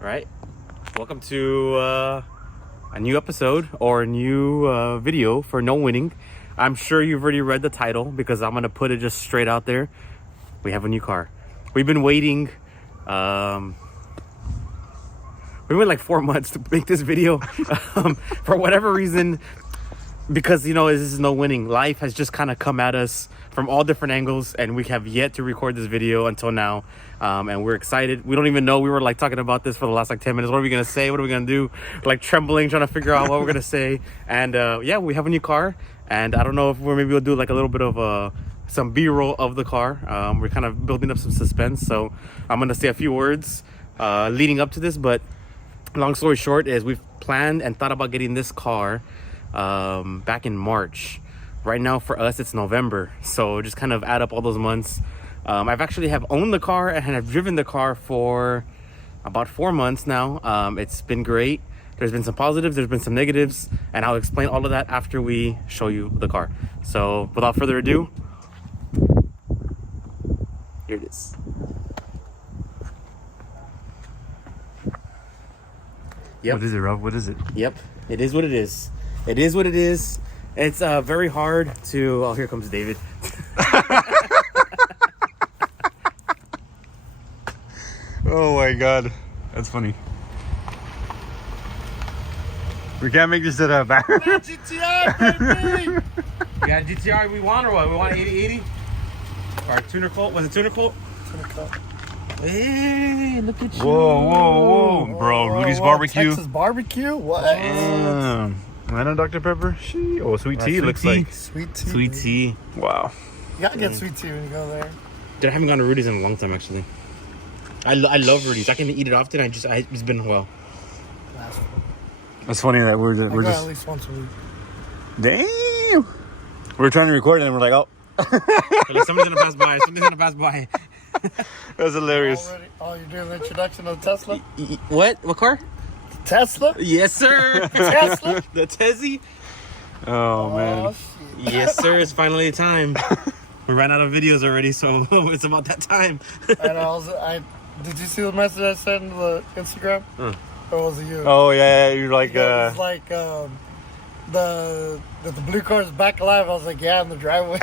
Right. Welcome to a new episode or a new video for No Winning. I'm sure you've already read the title because I'm going to put it just straight out there. We have a new car. We've been waiting. We went like 4 months to make this video for whatever reason, because this is no winning. Life has just kind of come at us from all different angles, and we have yet to record this video until now. And we're excited. We don't even know. We were like talking about this for the last like 10 minutes. What are we gonna say? What are we gonna do? Like trembling, trying to figure out what we're gonna say. And yeah, we have a new car, and I don't know if we'll do like a little bit of some B-roll of the car. We're kind of building up some suspense, so I'm gonna say a few words leading up to this. But long story short is we've planned and thought about getting this car back in March. Right now for us it's November, so just kind of add up all those months. I've actually have owned the car and have driven the car for about 4 months now. It's been great. There's been some positives, there's been some negatives, and I'll explain all of that after we show you the car. So without further ado, here it is. Yep. What is it, Rob? What is it? Yep, it is what it is. It is what it is. It's very hard to... Oh, here comes David. Oh my god, that's funny. We can't make this at a back. GTR, baby! We got a GTR we want or what? We want 8080? Or tuner coat? Was it tuner coat? Tuner coat. Hey, look at you. Whoa. Bro, Rudy's barbecue. Texas barbecue? What? And a Dr. Pepper. Oh, sweet tea. Sweet Looks tea. like Sweet tea. Sweet tea. wow. You gotta get sweet tea when you go there. Dude, I haven't gone to Rudy's in a long time, actually. I love Rudy's. I can eat it often. It's been a while. That's funny that we're I go just at least once a week. damn. We're trying to record it and we're like, oh, Like, somebody's gonna pass by. Somebody's gonna pass by. that's hilarious. Already? Oh, you're doing the introduction of the Tesla? What? What car? Tesla? Yes, sir. Tesla? The Tezzy. Oh man. Shit. Yes, sir. It's finally time. We ran out of videos already, so it's about that time. And did you see the message I sent in the Instagram? Or was it you? Oh yeah, you're like It was like the blue car is back alive. I was like, yeah, in the driveway.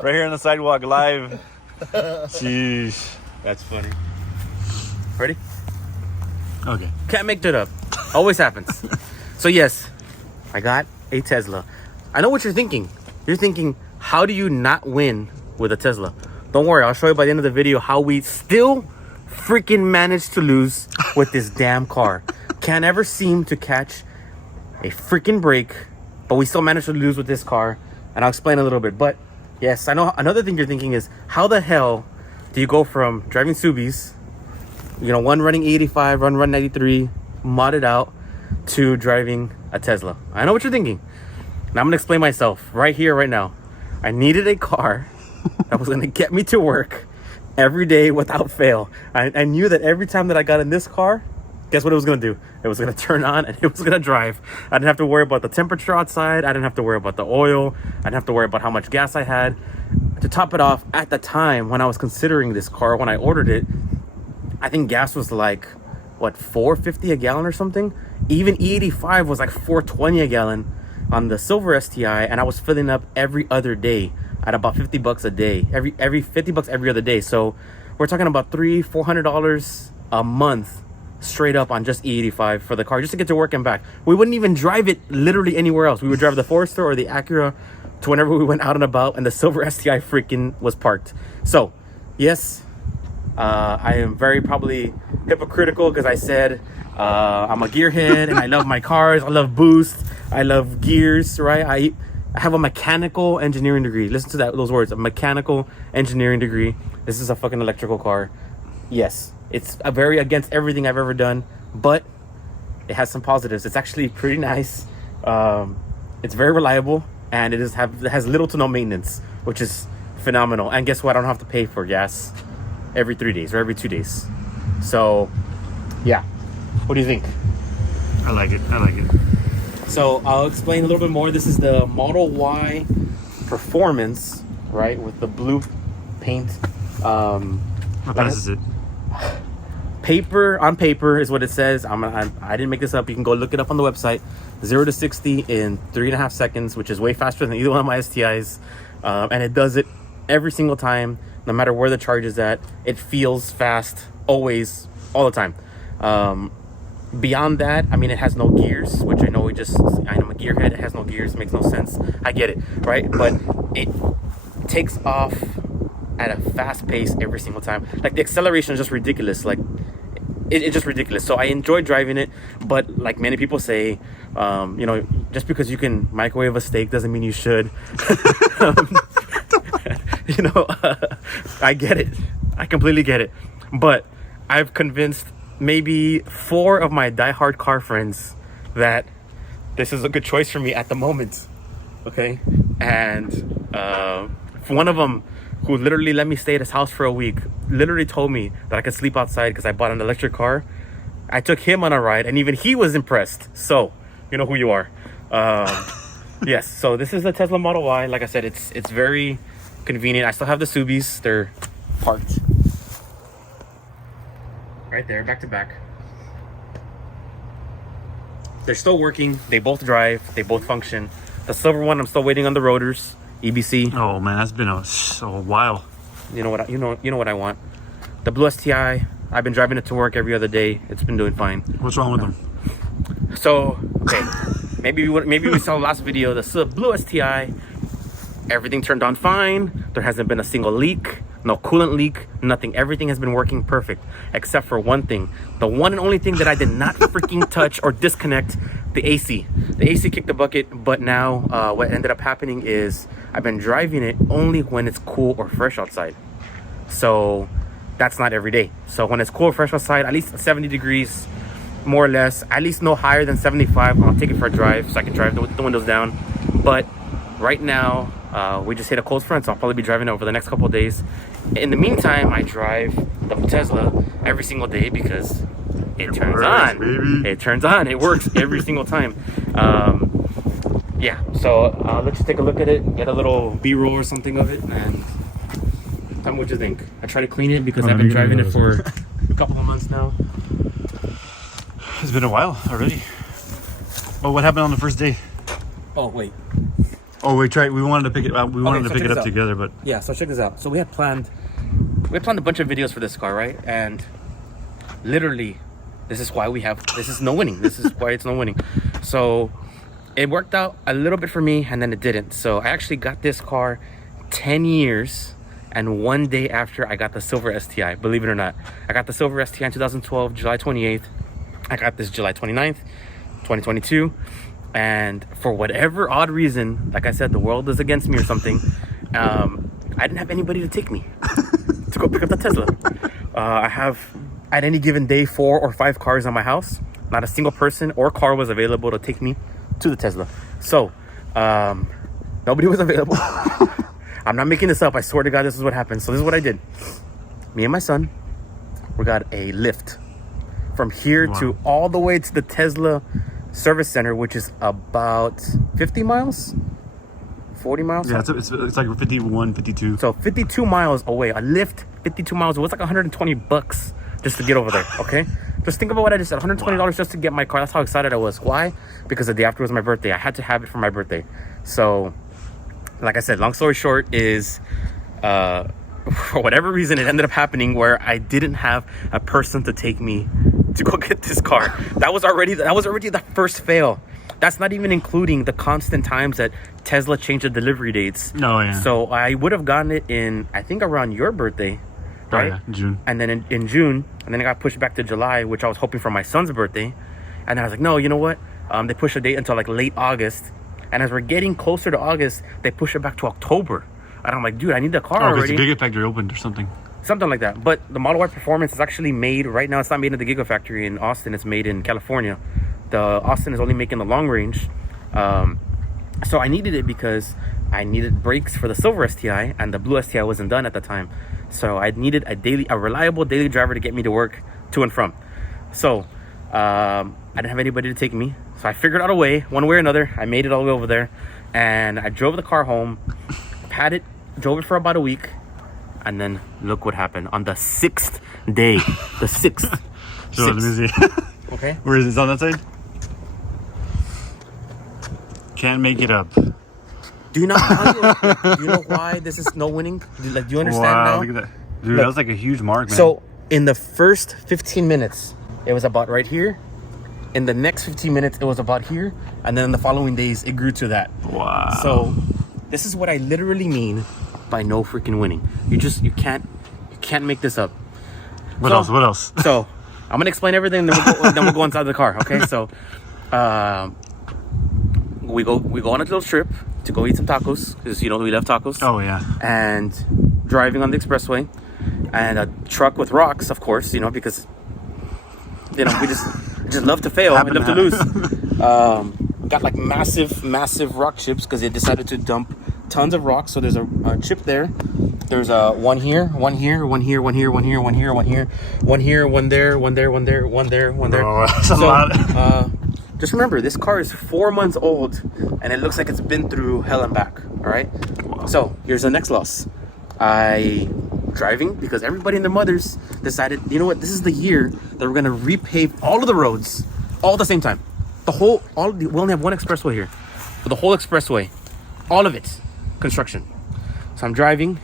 right here on the sidewalk live. Jeez. That's funny. Ready? Okay. Can't make that up. Always happens. So yes, I got a Tesla. I know what you're thinking. You're thinking, how do you not win with a Tesla? Don't worry, I'll show you by the end of the video how we still freaking managed to lose with this damn car. Can't ever seem to catch a freaking break, but we still managed to lose with this car, and I'll explain a little bit. But yes, I know another thing you're thinking is, how the hell do you go from driving Subis, one running 85, run 93, modded out, to driving a Tesla? I know what you're thinking. Now I'm gonna explain myself right here, right now. I needed a car that was gonna get me to work every day without fail. I knew that every time that I got in this car, guess what it was gonna do? It was gonna turn on and it was gonna drive. I didn't have to worry about the temperature outside. I didn't have to worry about the oil. I didn't have to worry about how much gas I had. To top it off, at the time when I was considering this car, when I ordered it, I think gas was like, what, $4.50 a gallon or something? Even E85 was like $4.20 a gallon on the Silver STI, and I was filling up every other day at about $50 a day, every $50 every other day. So we're talking about $400 a month straight up on just E85 for the car, just to get to work and back. We wouldn't even drive it literally anywhere else. We would drive the Forester or the Acura to whenever we went out and about, and the Silver STI freaking was parked. So yes, I am very probably hypocritical because I said I'm a gearhead and I love my cars. I love boost. I love gears, right? I have a mechanical engineering degree. Listen to those words, a mechanical engineering degree. This is a fucking electrical car. Yes, it's very against everything I've ever done, but it has some positives. It's actually pretty nice. It's very reliable, and it has little to no maintenance, which is phenomenal. And guess what? I don't have to pay for gas every 3 days or every 2 days. So yeah, what do you think? I like it. So I'll explain a little bit more. This is the Model Y Performance, right, with the blue paint. What price is it? on paper is what it says. I didn't make this up. You can go look it up on the website. 0 to 60 in 3.5 seconds, which is way faster than either one of my STIs. And it does it every single time, no matter where the charge is at. It feels fast, always, all the time. Beyond that, I mean, it has no gears, which I'm a gearhead. It has no gears, makes no sense. I get it, right? But it takes off at a fast pace every single time. Like, the acceleration is just ridiculous. Like, it's just ridiculous. So I enjoy driving it, but like many people say, just because you can microwave a steak doesn't mean you should. I get it. I completely get it. But I've convinced maybe 4 of my diehard car friends that this is a good choice for me at the moment. Okay? And one of them, who literally let me stay at his house for a week, literally told me that I could sleep outside because I bought an electric car. I took him on a ride, and even he was impressed. So, you know who you are. Yes, so this is the Tesla Model Y. Like I said, it's very convenient. I still have the Subis. They're parked right there, back to back. They're still working. They both drive. They both function. The silver one, I'm still waiting on the rotors. EBC. Oh man, that's been a while. You know what I want. The blue STI, I've been driving it to work every other day. It's been doing fine. What's wrong with them? So, okay, maybe we saw last video, the blue STI, everything turned on fine. There hasn't been a single leak, no coolant leak, nothing. Everything has been working perfect, except for one thing. The one and only thing that I did not freaking touch or disconnect, the AC. The AC kicked the bucket, but now what ended up happening is I've been driving it only when it's cool or fresh outside. So that's not every day. So when it's cool or fresh outside, at least 70 degrees, more or less, at least no higher than 75, I'll take it for a drive so I can drive the windows down. But right now, we just hit a cold front, so I'll probably be driving it over the next couple of days. In the meantime, I drive the Tesla every single day because it turns on. Baby. It turns on. It works every single time. Yeah, so let's just take a look at it, get a little B-roll or something of it, and tell me what you think. I try to clean it because I've been driving it for a couple of months now. It's been a while already. Oh, what happened on the first day? Oh, wait. Oh, we wanted to pick it up. We wanted to pick it up together, but yeah. So check this out. So we had planned a bunch of videos for this car, right? And literally, this is why no winning. This is why it's no winning. So it worked out a little bit for me, and then it didn't. So I actually got this car 10 years and 1 day after I got the silver STI. Believe it or not, I got the silver STI in 2012, July 28th. I got this July 29th, 2022. And for whatever odd reason, like I said, the world is against me or something, I didn't have anybody to take me to go pick up the Tesla. I have, at any given day, 4 or 5 cars on my house. Not a single person or car was available to take me to the Tesla. So, nobody was available. I'm not making this up. I swear to God, this is what happened. So this is what I did. Me and my son, we got a lift from here to all the way to the Tesla service center, which is about 50 miles, 40 miles. Yeah, it's like 51, 52. So 52 miles away, a lift 52 miles. It was like $120 just to get over there. Okay, just think about what I just said. $120 just to get my car. That's how excited I was. Why? Because the day after was my birthday. I had to have it for my birthday. So like I said, long story short is for whatever reason, it ended up happening where I didn't have a person to take me to go get this car. That was already the first fail. That's not even including the constant times that Tesla changed the delivery dates. No, yeah. So I would have gotten it in, I think, around your birthday, right? Oh, yeah, June. And then in June, and then it got pushed back to July, which I was hoping for my son's birthday. And then I was like, no, you know what? They pushed the date until like late August. And as we're getting closer to August, they push it back to October. And I'm like, dude, I need the car already. The Gigafactory opened or something. Something like that. But the Model Y Performance is actually made, right now it's not made in the Gigafactory in Austin, it's made in California. The Austin is only making the long range. So I needed it because I needed brakes for the silver STI, and the blue STI wasn't done at the time. So I needed a reliable daily driver to get me to work to and from. So I didn't have anybody to take me. So I figured out a way, one way or another. I made it all the way over there, and I drove the car home, drove it for about a week. And then look what happened on the 6th day. The 6th. So let me see. Okay. Where is it? It's on that side? Can't make it up. Do you know why this is no winning? Do you understand now? Look at that. Dude, that was like a huge mark, man. So in the first 15 minutes, it was about right here. In the next 15 minutes, it was about here. And then in the following days, it grew to that. Wow. So this is what I literally mean by no freaking winning. You can't make this up. What else? So I'm gonna explain everything, then we'll go inside the car. Okay, so we go on a little trip to go eat some tacos because we love tacos. Oh yeah. And driving on the expressway, and a truck with rocks, of course, because we just love to fail. We love to lose. Got like massive rock chips because they decided to dump tons of rocks. So there's a chip there. There's one here, one here, one here, one here, one here, one here, one here, one here, one there, one there, one there, one there, one there. Oh, that's a lot. Just remember, this car is 4 months old, and it looks like it's been through hell and back. All right. Wow. So here's the next loss. Driving because everybody and their mothers decided, you know what? This is the year that we're gonna repave all of the roads all at the same time. We only have one expressway here, but the whole expressway, all of it, construction. So I'm driving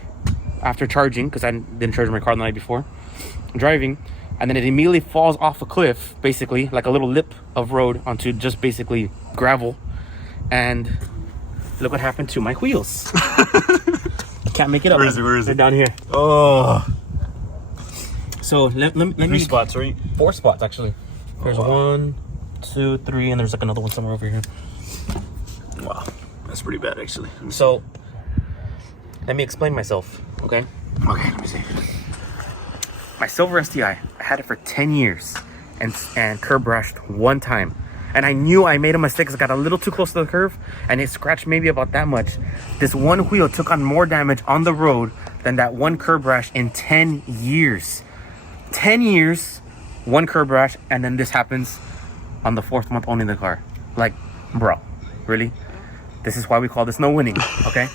after charging because I didn't charge my car the night before. I'm driving, and then it immediately falls off a cliff, basically like a little lip of road onto just basically gravel. And look what happened to my wheels. Can't make it up. Where is it? They're down here. Oh. So let me 3 spots, right? 4 spots actually. There's 1, 2, 3, and there's like another one somewhere over here. Wow. That's pretty bad, actually. So let me explain myself, okay? Okay, let me see. My silver STI, I had it for 10 years and curb rashed one time. And I knew I made a mistake because I got a little too close to the curve and it scratched maybe about that much. This one wheel took on more damage on the road than that one curb rash in 10 years. 10 years, one curb rash, and then this happens on the 4th month owning the car. Like, bro, really? This is why we call this no winning, okay?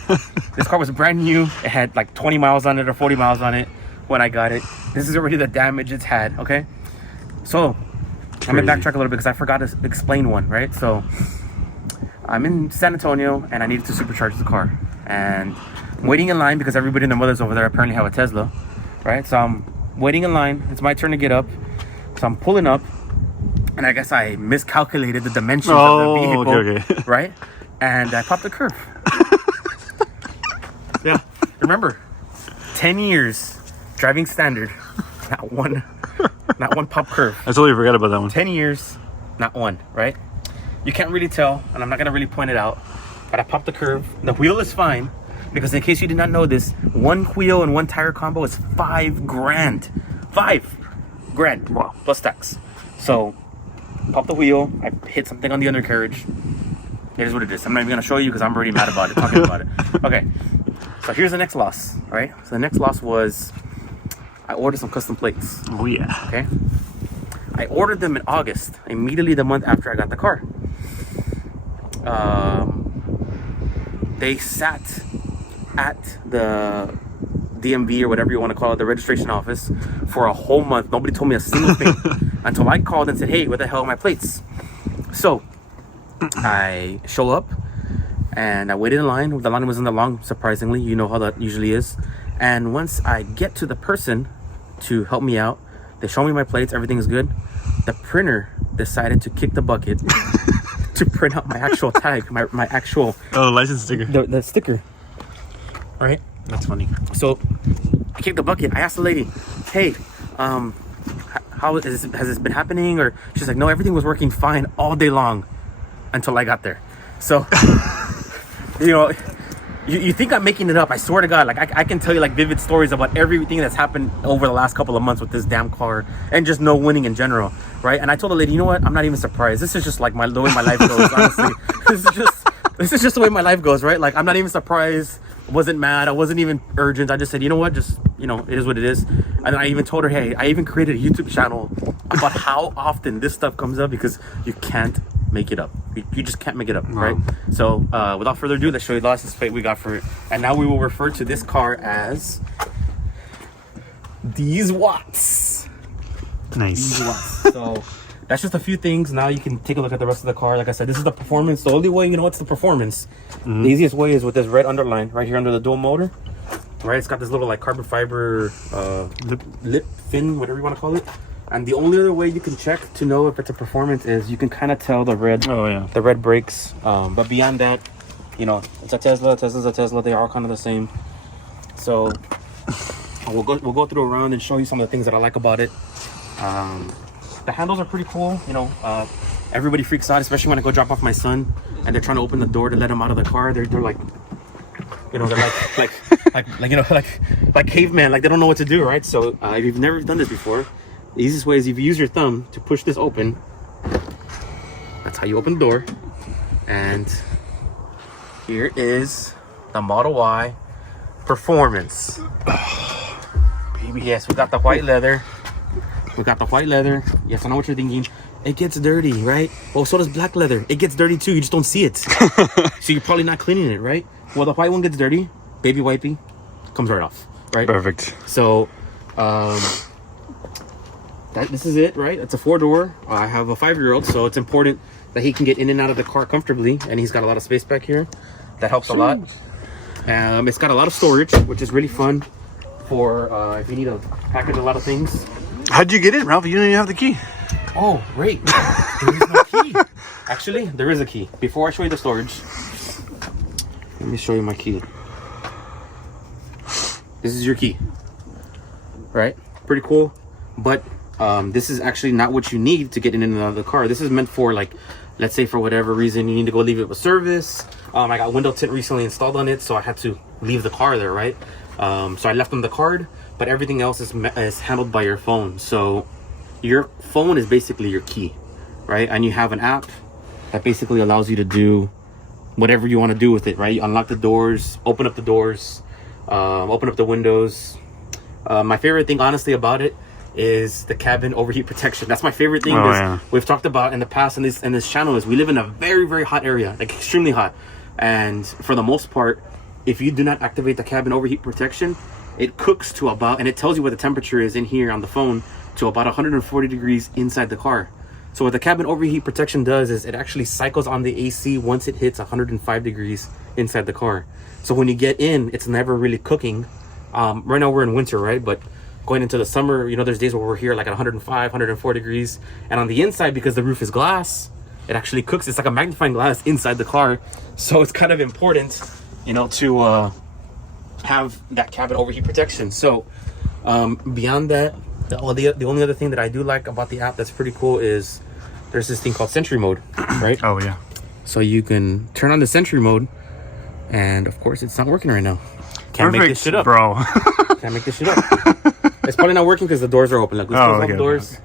This car was brand new. It had like 20 miles on it or 40 miles on it when I got it. This is already the damage it's had, okay? So I'm gonna backtrack a little bit because I forgot to explain one, right? So I'm in San Antonio and I needed to supercharge the car. And I'm waiting in line because everybody and their mothers over there apparently have a Tesla, right? So I'm waiting in line. It's my turn to get up. So I'm pulling up and I guess I miscalculated the dimensions of the vehicle, okay. right? And I popped the curb. Yeah, remember, 10 years driving standard, not one pop curve. I totally forgot about that one. 10 years, not one, right? You can't really tell, and I'm not gonna really point it out, but I popped the curve. The wheel is fine, because in case you did not know this, one wheel and one tire combo is $5,000. $5,000. Wow. Plus tax. So, pop the wheel, I hit something on the undercarriage. It is what it is. I'm not even gonna show you because I'm already mad about it, talking about it. Okay, so here's the next loss, right? So the next loss was I ordered some custom plates. Oh yeah. Okay, I ordered them in August, immediately the month after I got the car. They sat at the DMV or whatever you want to call it, the registration office, for a whole month. Nobody told me a single thing until I called and said, "Hey, where the hell are my plates?" So I show up and I waited in line. The line wasn't that long, surprisingly. You know how that usually is. And once I get to the person to help me out, they show me my plates, everything is good. The printer decided to kick the bucket to print out my actual tag, my actual license sticker. the sticker. All right, That's funny. so I kicked the bucket. I asked the lady, "Hey, how has this been happening?" Or she's like, "No, everything was working fine all day long until I got there." So you think I'm making it up. I swear to God, like I can tell you like vivid stories about everything that's happened over the last couple of months with this damn car and just no winning in general, right? And I told the lady, you know what? I'm not even surprised. This is just like the way my life goes, honestly. This is just the way my life goes, right? Like I'm not even surprised. Wasn't mad. I wasn't even urgent. I just said, you know what? Just, it is what it is. And then I even told her, hey, I even created a YouTube channel about how often this stuff comes up because you can't make it up. You just can't make it up, right? So without further ado, let's show you the license plate we got for it. And now we will refer to this car as these watts. Nice. So that's just a few things. Now you can take a look at the rest of the car. Like I said, this is the performance. The only way you know what's the performance, the easiest way is with this red underline right here under the dual motor. Right, it's got this little like carbon fiber lip fin, whatever you want to call it. And the only other way you can check to know if it's a performance is you can kind of tell the red. Oh yeah. The red brakes. But beyond that, you know, it's a Tesla. Tesla's a Tesla. They are kind of the same. So we'll go through around and show you some of the things that I like about it. The handles are pretty cool. You know, everybody freaks out, especially when I go drop off my son and they're trying to open the door to let him out of the car. They're like, you know, they're like you know, like caveman. Like they don't know what to do, right? So if you've never done this before, the easiest way is if you use your thumb to push this open. That's how you open the door. And here is the Model Y Performance. Baby, yes, we got the white leather. Yes, I know what you're thinking. It gets dirty, right? Well, so does black leather. It gets dirty too. You just don't see it. So you're probably not cleaning it, right? Well, the white one gets dirty. Baby wipey comes right off, right? Perfect. So, this is it, right? It's a 4-door. I have a 5-year-old, so it's important that he can get in and out of the car comfortably, and he's got a lot of space back here. That helps a lot. It's got a lot of storage, which is really fun for if you need to package a lot of things. How'd you get in, Ralph? You didn't even have the key. Oh, great. There is no key. Actually, there is a key. Before I show you the storage, let me show you my key. This is your key, right? Pretty cool. But this is actually not what you need to get in and out of the car. This is meant for, like, let's say for whatever reason you need to go leave it with service. I got window tint recently installed on it, so I had to leave the car there, right? So I left them the card, but everything else is handled by your phone. So your phone is basically your key, right? And you have an app that basically allows you to do whatever you want to do with it, right? You unlock the doors, open up the doors, open up the windows. My favorite thing, honestly, about it is the cabin overheat protection. That's my favorite thing. We've talked about in the past in this channel is we live in a very, very hot area, like extremely hot. And for the most part, if you do not activate the cabin overheat protection, it cooks to about, and it tells you what the temperature is in here on the phone, to about 140 degrees inside the car. So what the cabin overheat protection does is it actually cycles on the AC once it hits 105 degrees inside the car. So when you get in, it's never really cooking. Right now we're in winter, right? But going into the summer, you know, there's days where we're here like at 105, 104 degrees. And on the inside, because the roof is glass, it actually cooks. It's like a magnifying glass inside the car. So it's kind of important, you know, to have that cabin overheat protection. So beyond that, the only other thing that I do like about the app that's pretty cool is there's this thing called Sentry Mode, right? Oh, yeah. So you can turn on the Sentry Mode, and of course, it's not working right now. Can't make this shit up, bro. Can't make this shit up. It's probably not working because the doors are open. Like, let's close all the doors.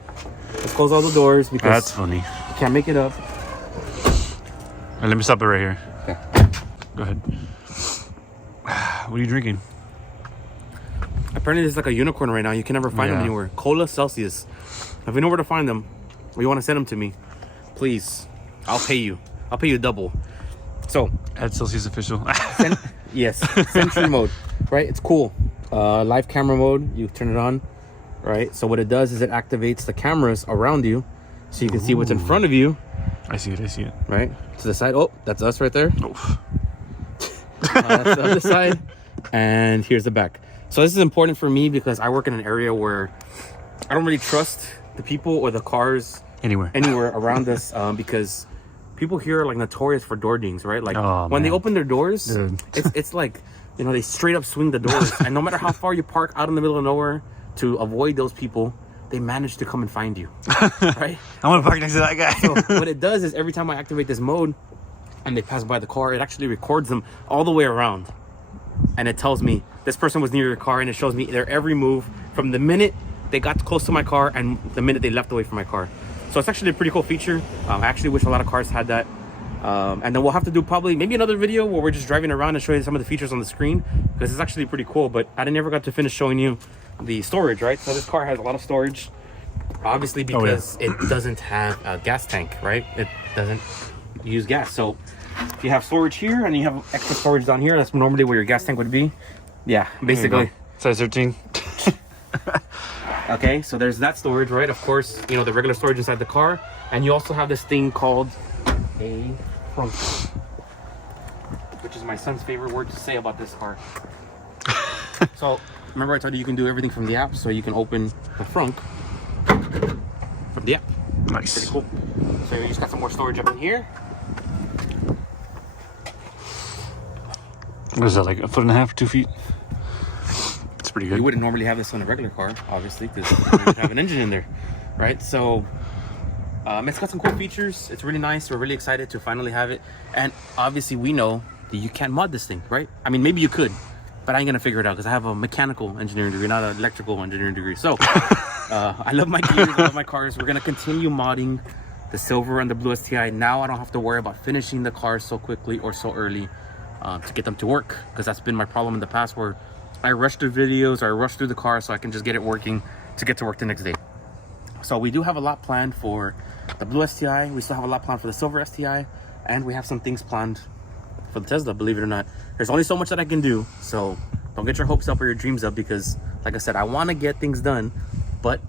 Let's close all the doors because that's funny. You can't make it up. Let me stop it right here. Okay. Go ahead. What are you drinking? Apparently, there's like a unicorn right now. You can never find them anywhere. Cola Celsius. If you know where to find them, or you want to send them to me, please, I'll pay you. I'll pay you double. So, at Celsius official. Yes, Sentry Mode, right? It's cool. Live camera mode. You turn it on, right? So what it does is it activates the cameras around you, so you can see what's in front of you. I see it. Right to the side. Oh, that's us right there. Oh. That's the other side, and here's the back. So this is important for me because I work in an area where I don't really trust the people or the cars anywhere around us because people here are like notorious for door dings, right? Like when man. they open their doors, it's like, you know, they straight up swing the doors, and no matter how far you park out in the middle of nowhere to avoid those people, they manage to come and find you, right? I want to park next to that guy. So what it does is every time I activate this mode and they pass by the car, it actually records them all the way around, and it tells me this person was near your car, and it shows me their every move from the minute they got close to my car and the minute they left away from my car. So it's actually a pretty cool feature. I actually wish a lot of cars had that. And then we'll have to do probably maybe another video where we're just driving around and show you some of the features on the screen, because it's actually pretty cool. But I never got to finish showing you the storage, right? So this car has a lot of storage, obviously, because it doesn't have a gas tank, right? It doesn't use gas. So if you have storage here and you have extra storage down here, that's normally where your gas tank would be. Yeah, basically. Size 13. Okay, so there's that storage, right? Of course, you know, the regular storage inside the car. And you also have this thing called a trunk, which is my son's favorite word to say about this car. So remember I told you you can do everything from the app, so you can open the front from the app. Nice. Pretty cool. So you just got some more storage up in here. What is that, like 1.5 feet, 2 feet? It's pretty good. You wouldn't normally have this on a regular car, obviously, because you would have an engine in there, right? So it's got some cool features. It's really nice. We're really excited to finally have it. And obviously we know that you can't mod this thing, right? I mean, maybe you could, but I ain't gonna figure it out because I have a mechanical engineering degree, not an electrical engineering degree. So I love my gears, I love my cars. We're gonna continue modding the silver and the blue STI. Now I don't have to worry about finishing the cars so quickly or so early to get them to work, because that's been my problem in the past, where I rush through videos or I rush through the car so I can just get it working to get to work the next day. So we do have a lot planned for the blue STI. We still have a lot planned for the silver STI, and we have some things planned for the Tesla, believe it or not. There's only so much that I can do, so don't get your hopes up or your dreams up, because like I said, I want to get things done, but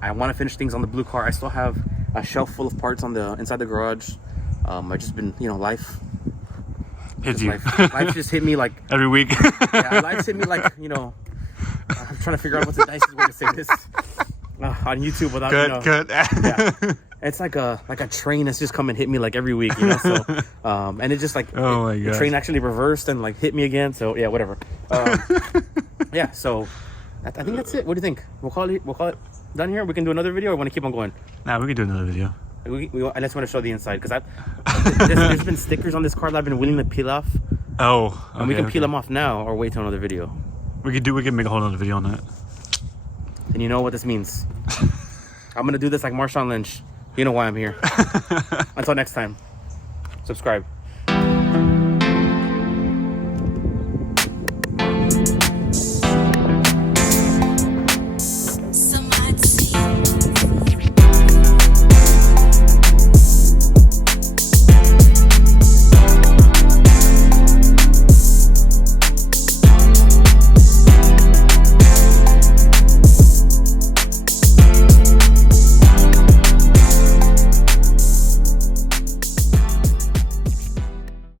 I want to finish things on the blue car. I still have a shelf full of parts on the inside the garage. I've just been, you know, life Hits you. Life just hit me like every week. Yeah, life's hit me like, you know, I'm trying to figure out what's the nicest way to say this on YouTube without, you know. Yeah. It's like a train that's just come and hit me like every week, you know. So and it just like the train actually reversed and like hit me again. So yeah, whatever. Yeah, so I think that's it. What do you think? We'll call it done here. We can do another video, or want to keep on going? Nah, we can do another video. I just want to show the inside, because there's been stickers on this car that I've been willing to peel off. Oh, okay, and we can peel them off now or wait till another video. We can make a whole other video on that. And you know what this means. I'm gonna do this like Marshawn Lynch. You know why I'm here. Until next time, subscribe.